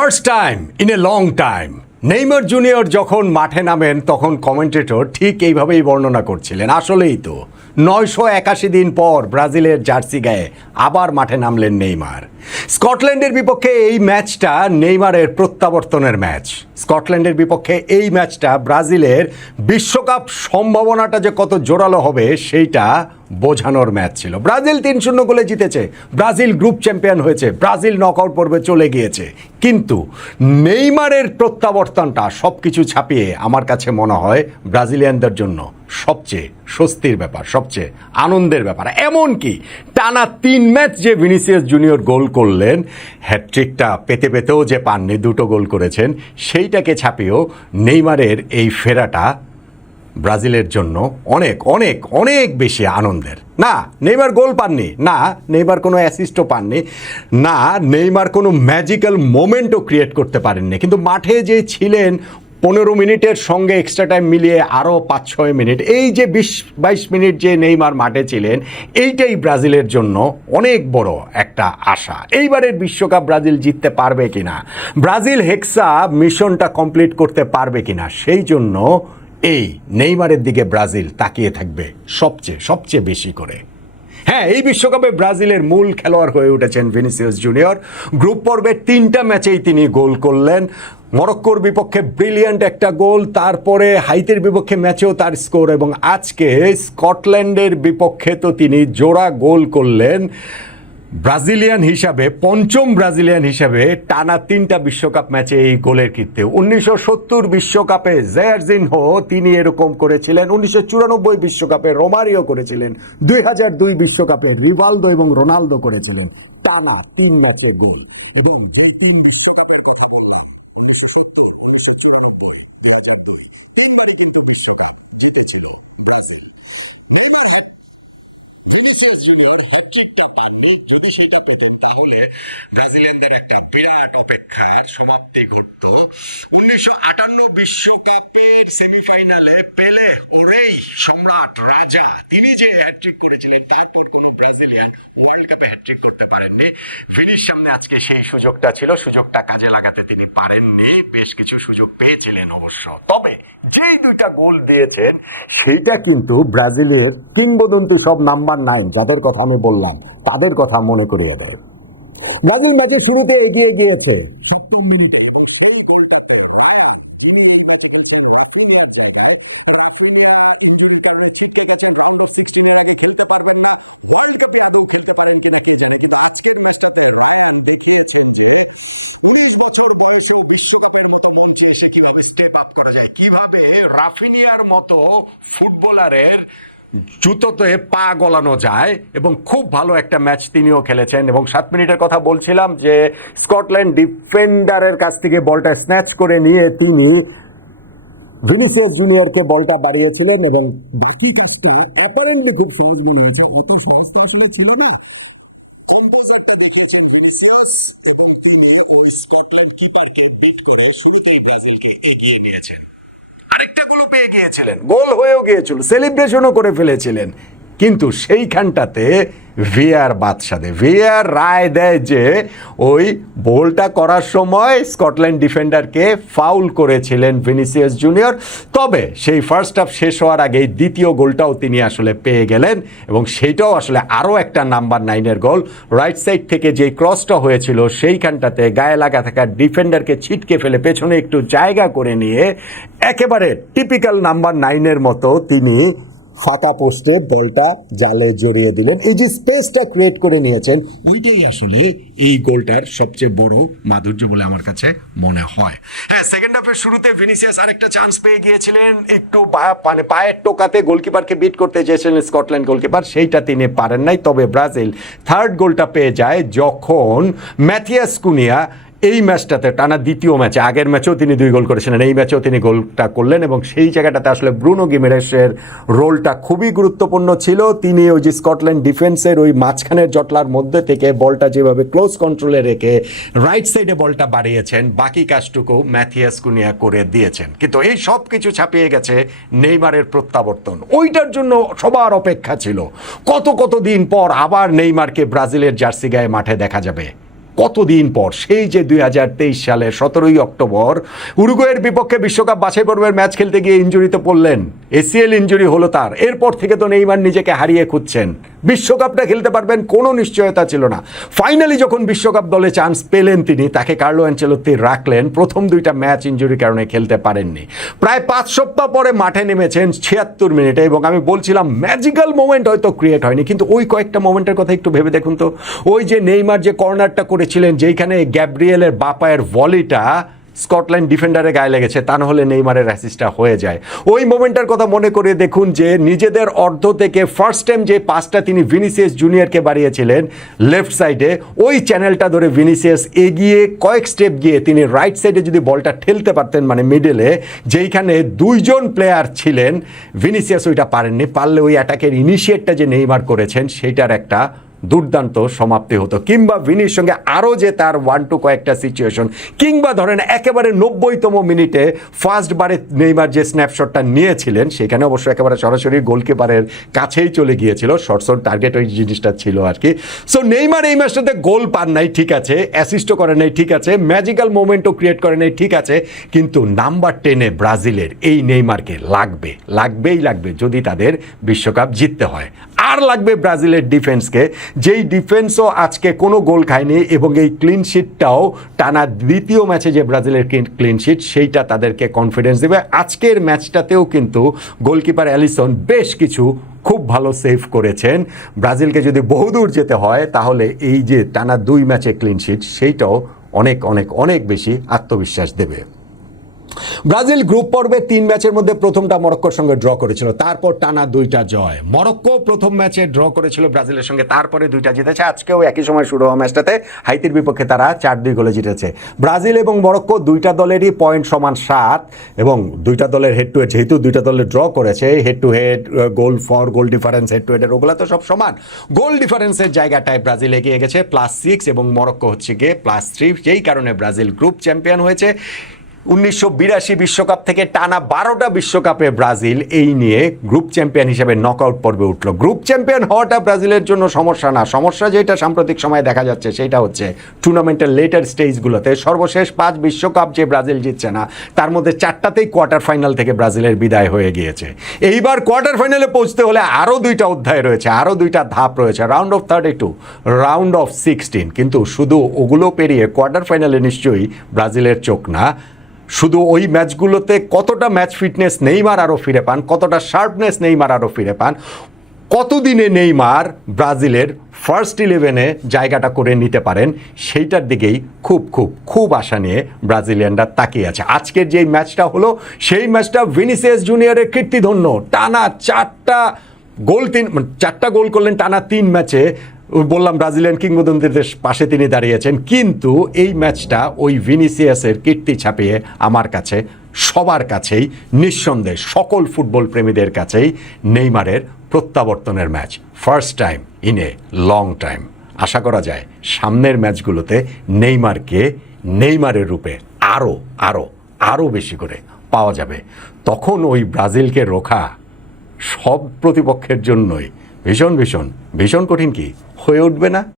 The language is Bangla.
First time in a long time Neymar junior যখন মাঠে নামেন তখন কমেন্টেটর ঠিক এইভাবেই বর্ণনা করছিলেন। আসলেই তো 981 দিন পর ব্রাজিলের জার্সি গায়ে আবার মাঠে নামলেন নেইমার। স্কটল্যান্ডের বিপক্ষে এই ম্যাচটা নেইমারের প্রত্যাবর্তনের ম্যাচ। স্কটল্যান্ডের বিপক্ষে এই ম্যাচটা ব্রাজিলের বিশ্বকাপ সম্ভাবনাটা যে কত জোরালো হবে সেইটা বোঝানোর ম্যাচ ছিল। ব্রাজিল 3-0 গোলে জিতেছে, ব্রাজিল গ্রুপ চ্যাম্পিয়ন হয়েছে, ব্রাজিল নকআউট পর্বে চলে গিয়েছে। কিন্তু নেইমারের প্রত্যাবর্তনটা সব কিছু ছাপিয়ে আমার কাছে মনে হয় ব্রাজিলিয়ানদের জন্য সবচেয়ে স্বস্তির ব্যাপার, সবচেয়ে আনন্দের ব্যাপার। এমনকি টানা 3 ম্যাচ যে ভিনিসিয়াস জুনিয়র গোল করলেন, হ্যাটট্রিকটা পেতে পেতেও যে পাননি, 2টো গোল করেছেন, সেইটাকে ছাপিয়েও নেইমারের এই ফেরাটা ব্রাজিলের জন্য অনেক অনেক অনেক বেশি আনন্দের। না নেইমার গোল পাননি, না নেইমার কোনো অ্যাসিস্টও পাননি, না নেইমার কোনো ম্যাজিক্যাল মোমেন্টও ক্রিয়েট করতে পারেননি, কিন্তু মাঠে যে ছিলেন 15 মিনিটের সঙ্গে এক্সট্রা টাইম মিলিয়ে আরও 5-6 মিনিট, এই যে 20-22 মিনিট যে নেইমার মাঠে ছিলেন, এইটাই ব্রাজিলের জন্য অনেক বড় একটা আশা। এইবারের বিশ্বকাপ ব্রাজিল জিততে পারবে কিনা, ব্রাজিল হেক্সা মিশনটা কমপ্লিট করতে পারবে কিনা, সেই জন্য এই নেইমারের দিকে ব্রাজিল তাকিয়ে থাকবে সবচেয়ে বেশি করে। হ্যাঁ, এই বিশ্বকাপে ব্রাজিলের মূল খেলোয়াড় হয়ে উঠেছেন ভিনিসিয়াস জুনিয়র। গ্রুপ পর্বের 3টা ম্যাচেই তিনি গোল করলেন। মরক্কোর বিপক্ষে ব্রিলিয়ান্ট একটা গোল, তারপরে হাইতির বিপক্ষে ম্যাচেও তার স্কোর, এবং আজকে স্কটল্যান্ডের বিপক্ষে তো তিনি জোড়া গোল করলেন। ব্রাজিলিয়ান হিসাবে, 5ম ব্রাজিলিয়ান হিসাবে টানা 3টা বিশ্বকাপ ম্যাচে এই গোলের কীর্তি। 1970 বিশ্বকাপে জায়ারজিনহো তিনি এরকম করেছিলেন, 1994 বিশ্বকাপে রোমারিও করেছিলেন, 2002 বিশ্বকাপে রিভালদো এবং রোনালদো করেছিলেন টানা 3 ম্যাচে গোল। এবং যে 3 বিশ্বকাপের কথা বললাম, 1970, 1994, 2002, 3বারই কিন্তু বিশ্বকাপ জিতেছিল ব্রাজিল। ভিনিসিয়াস জুনিয়র হ্যাট্রিকটা পাননি, যদি সেটা পেতেন তাহলে ব্রাজিলিয়ানদের একটা বিরাট অপেক্ষার সমাপ্তি ঘটত। 1958 বিশ্বকাপের সেমিফাইনালে পেলে, ওরেই সম্রাট রাজা, তিনি যে হ্যাট্রিক করেছিলেন, তারপর কোনো ব্রাজিলিয়ান ওয়ার্ল্ড কাপে হ্যাট্রিক করতে পারেননি। ফিনির সামনে আজকে সেই সুযোগটা ছিল, সুযোগটা কাজে লাগাতে তিনি পারেননি। বেশ কিছু সুযোগ পেয়েছিলেন অবশ্য, তবে যেই 2টা গোল দিয়েছেন সেইটা কিন্তু ব্রাজিলের কিংবদন্তি সব নাম্বার 9 যাদের কথা আমি বললাম তাদের কথা মনে করিয়ে দেয়। ব্রাজিল ম্যাচের শুরুতে এগিয়ে গিয়েছে 7ম মিনিটে, এবং সেই গোলটা করে যিনি এই ম্যাচে খেলছেন রাফিনিয়ার জায়গায়। রাফিনিয়া ইঞ্জুরি কারণে ছিটকে গেছেন, রাউন্ড অফ 16 এর আগে খেলতে পারবেন না। ওয়ার্ল্ড কাপে আদৌ খেলতে পারেন কিনা কে জানে, কিন্তু আজকের ম্যাচটাতে রায়ান দেখিয়েছেন যে 30 বছর বয়সে বিশ্বকাপের মতো মঞ্চে এসে কিভাবে স্টেপ আপ করা যায়, কিভাবে রাফিনিয়ার মতো ফুটবলারের জুতোতে পা গলানো যায়, এবং খুব ভালো একটা ম্যাচ তিনিও খেলেছেন। এবং 7 মিনিটের কথা বলছিলাম যে স্কটল্যান্ড ডিফেন্ডারের কাছ থেকে বলটা স্ন্যাচ করে নিয়ে তিনি ভিনিসিয়াস জুনিয়রকে বলটা বাড়িয়েছিলেন, এবং বাকি কাজটা অ্যাপারেন্টলি খুব সহজ মনে হয়েছে। অত সহজ তো আসলে ছিল না। কম্পোজারটা দেখেছেন ভিনিসিয়াস, এবং তিনি ওই স্কটল্যান্ড কিপারকে বিট করে শুরুতেই ব্রাজিলকে এগিয়ে নিয়েছেন। আরেকটা গোল পেয়ে গিয়েছিলেন, গোল হয়েও গিয়েছিল, সেলিব্রেশনও করে ফেলেছিলেন, কিন্তু সেইখানটাতে ভিআর বাদশাদে ভিআর রায় দেয় যে ওই গোলটা করার সময় স্কটল্যান্ড ডিফেন্ডারকে ফাউল করেছিলেন ভিনিসিয়াস জুনিয়র। তবে সেই ফার্স্ট হাফ শেষ হওয়ার আগেই দ্বিতীয় গোলটাও তিনি আসলে পেয়ে গেলেন, এবং সেইটাও আসলে আরও একটা নাম্বার 9-এর গোল। রাইট সাইড থেকে যে ক্রসটা হয়েছিল সেইখানটাতে গায়ে লাগা থাকা ডিফেন্ডারকে ছিটকে ফেলে পেছনে একটু জায়গা করে নিয়ে একেবারে টিপিক্যাল নাম্বার 9-এর মতো তিনি ফাঁকা পোস্টে বলটা জালে জড়িয়ে দিলেন। এই যে স্পেসটা ক্রিয়েট করে নিয়েছেন, ওইটাই আসলে এই গোলটার সবচেয়ে বড় মাধুর্য বলে আমার কাছে মনে হয়। হ্যাঁ, সেকেন্ড হাফের শুরুতে ভিনিসিয়াস আরেকটা চান্স পেয়ে গিয়েছিলেন, একটু পায়ের টোকাতে গোলকিপারকে বিট করতে চেয়েছিলেন স্কটল্যান্ড গোলকিপার, সেইটা তিনি পারেন নাই। তবে ব্রাজিল থার্ড গোলটা পেয়ে যায় যখন ম্যাথিয়াস কুনিয়া এই ম্যাচটাতে টানা দ্বিতীয় ম্যাচে, আগের ম্যাচেও তিনি 2 গোল করেছিলেন, এই ম্যাচেও তিনি গোলটা করলেন, এবং সেই জায়গাটাতে আসলে ব্রুনো গিমেরেসের রোলটা খুবই গুরুত্বপূর্ণ ছিল। তিনি ওই যে স্কটল্যান্ড ডিফেন্সের ওই মাঝখানের জটলার মধ্যে থেকে বলটা যেভাবে ক্লোজ কন্ট্রোলে রেখে রাইট সাইডে বলটা বাড়িয়েছেন, বাকি কাজটুকু ম্যাথিয়াস কুনিয়া করে দিয়েছেন। কিন্তু এই সব কিছু ছাপিয়ে গেছে নেইমারের প্রত্যাবর্তন, ওইটার জন্য সবার অপেক্ষা ছিল। কত দিন পর আবার নেইমারকে ব্রাজিলের জার্সি গায়ে মাঠে দেখা যাবে, কতদিন পর, সেই যে 2023 সালের 17ই অক্টোবর উরুগুয়ের বিপক্ষে বিশ্বকাপ বাছাই পর্বের ম্যাচ খেলতে গিয়ে ইনজুরিতে পড়লেন, এসিএল ইনজুরি হলো তার। এরপর থেকে তো নেইমার নিজেকে হারিয়ে খুঁজছেন, বিশ্বকাপটা খেলতে পারবেন কোনো নিশ্চয়তা ছিল না। ফাইনালি যখন বিশ্বকাপ দলে চান্স পেলেন তিনি, তাকে কার্লো অ্যানচেলোত্তি রাখলেন, প্রথম 2টা ম্যাচ ইনজুরির কারণে খেলতে পারেননি। প্রায় 5 সপ্তাহ পরে মাঠে নেমেছেন 76 মিনিটে, এবং আমি বলছিলাম ম্যাজিক্যাল মোমেন্ট হয়তো ক্রিয়েট হয়নি, কিন্তু ওই কয়েকটা মোমেন্টের কথা একটু ভেবে দেখুন তো। ওই যে নেইমার যে কর্নারটা করেছিলেন, যেইখানে গ্যাব্রিয়েলের বাপায়ের ভলিটা স্কটল্যান্ড ডিফেন্ডারের গায়ে লেগেছে, তা না হলে নেইমারের অ্যাসিস্টটা হয়ে যায়। ওই মোমেন্টের কথা মনে করে দেখুন যে নিজেদের অর্ধ থেকে ফার্স্ট টাইম যে পাসটা তিনি ভিনিসিয়াস জুনিয়রকে বাড়িয়েছিলেন লেফট সাইডে, ওই চ্যানেলটা ধরে ভিনিসিয়াস এগিয়ে কয়েক স্টেপ গিয়ে তিনি রাইট সাইডে যদি বলটা ঠেলতে পারতেন, মানে মিডলে, যেইখানে 2 জন প্লেয়ার ছিলেন, ভিনিসিয়াস ওইটা পারেননি। পারলে ওই অ্যাটাকের ইনিশিয়েটটা যে নেইমার করেছেন সেইটার একটা দুর্দান্ত সমাপ্তি হতো, কিংবা ভিনির সঙ্গে আরও যে তার 1-2 কয়েকটা সিচুয়েশন, কিংবা ধরেন একেবারে 90তম মিনিটে ফার্স্ট বারে নেইমার যে স্ন্যাপশটটা নিয়েছিলেন, সেখানে অবশ্য একেবারে সরাসরি গোলকিপারের কাছেই চলে গিয়েছিল, শর্টস অন টার্গেট ওই জিনিসটা ছিল আর কি। সো নেইমার এই ম্যাচটাতে গোল পান নাই, ঠিক আছে, অ্যাসিস্টও করে নাই, ঠিক আছে, ম্যাজিক্যাল মোমেন্টও ক্রিয়েট করে নাই, ঠিক আছে, কিন্তু নাম্বার 10-এ ব্রাজিলের এই নেইমারকে লাগবেই লাগবে যদি তাদের বিশ্বকাপ জিততে হয়। আর লাগবে ব্রাজিলের ডিফেন্সকে, যেই ডিফেন্সও আজকে কোনো গোল খায়নি, এবং এই ক্লিন শিটটাও টানা 2য় ম্যাচে যে ব্রাজিলের ক্লিন শিট, সেইটা তাদেরকে কনফিডেন্স দেবে। আজকের ম্যাচটাতেও কিন্তু গোলকিপার অ্যালিসন বেশ কিছু খুব ভালো সেভ করেছেন। ব্রাজিলকে যদি বহুদূর যেতে হয় তাহলে এই যে টানা 2 ম্যাচে ক্লিন শিট, সেইটাও অনেক অনেক অনেক বেশি আত্মবিশ্বাস দেবে। ব্রাজিল গ্রুপ পর্বে 3 ম্যাচের মধ্যে প্রথমটা মরক্কোর সঙ্গে ড্র করেছিল, তারপর টানা 2টা জয়। মরক্কো প্রথম ম্যাচে ড্র করেছিল ব্রাজিলের সঙ্গে, তারপরে 2টা জিতেছে। আজকেও একই সময় শুরু হওয়া ম্যাচটাতে হাইতির বিপক্ষে তারা 4-2 গোলে জিতেছে। ব্রাজিল এবং মরক্কো 2টা দলেরই পয়েন্ট সমান 7, এবং 2টা দলের হেড টু হেড, যেহেতু 2টা দলের ড্র করেছে, head to head, goal for goal difference, head to হেডের ওগুলো তো সব সমান। গোল ডিফারেন্সের জায়গাটায় ব্রাজিল এগিয়ে গেছে +6, এবং মরক্কো হচ্ছে গিয়ে +3, যেই কারণে ব্রাজিল গ্রুপ চ্যাম্পিয়ন হয়েছে। 1982 বিশ্বকাপ থেকে টানা 12টা বিশ্বকাপে ব্রাজিল এই নিয়ে গ্রুপ চ্যাম্পিয়ন হিসেবে নকআউট পর্বে উঠল। গ্রুপ চ্যাম্পিয়ন হওয়াটা ব্রাজিলের জন্য সমস্যা না, সমস্যা যেটা সাম্প্রতিক সময়ে দেখা যাচ্ছে সেটা হচ্ছে টুর্নামেন্টের লেটার স্টেজগুলোতে সর্বশেষ 5 বিশ্বকাপ যে ব্রাজিল জিতছে না, তার মধ্যে 4টাতেই কোয়ার্টার ফাইনাল থেকে ব্রাজিলের বিদায় হয়ে গিয়েছে। এইবার কোয়ার্টার ফাইনালে পৌঁছতে হলে আরও 2টা অধ্যায় রয়েছে, আরও 2টা ধাপ রয়েছে, রাউন্ড অফ 32, রাউন্ড অফ 16। কিন্তু শুধু ওগুলো পেরিয়ে কোয়ার্টার ফাইনালে নিশ্চয়ই ব্রাজিলের চোখ না। শুধু ওই ম্যাচগুলোতে কতটা ম্যাচ ফিটনেস নেইমার আরও ফিরে পান, কতটা শার্পনেস নেইমার আরও ফিরে পান, কতদিনে নেইমার ব্রাজিলের ফার্স্ট 11-এ জায়গাটা করে নিতে পারেন, সেইটার দিকেই খুব খুব খুব আশা নিয়ে ব্রাজিলিয়ানরা তাকিয়ে আছে। আজকের যেই ম্যাচটা হলো, সেই ম্যাচটা ভিনিসিয়াস জুনিয়রের কীর্তিধন্য, টানা 4টা গোল করলেন টানা 3 ম্যাচে। বললাম ব্রাজিলিয়ান কিংবদন্তিদের পাশে তিনি দাঁড়িয়েছেন, কিন্তু এই ম্যাচটা ওই ভিনিসিয়াসের কীর্তি ছাপিয়ে আমার কাছে, সবার কাছেই, নিঃসন্দেহে সকল ফুটবল প্রেমীদের কাছেই নেইমারের প্রত্যাবর্তনের match, first time in a long time. আশা করা যায় সামনের ম্যাচগুলোতে নেইমারের রূপে আরও আরও আরও বেশি করে পাওয়া যাবে। তখন ওই ব্রাজিলকে রোখা সব প্রতিপক্ষের জন্যই ভীষণ ভীষণ ভীষণ কঠিন কি হয়ে উঠবে না?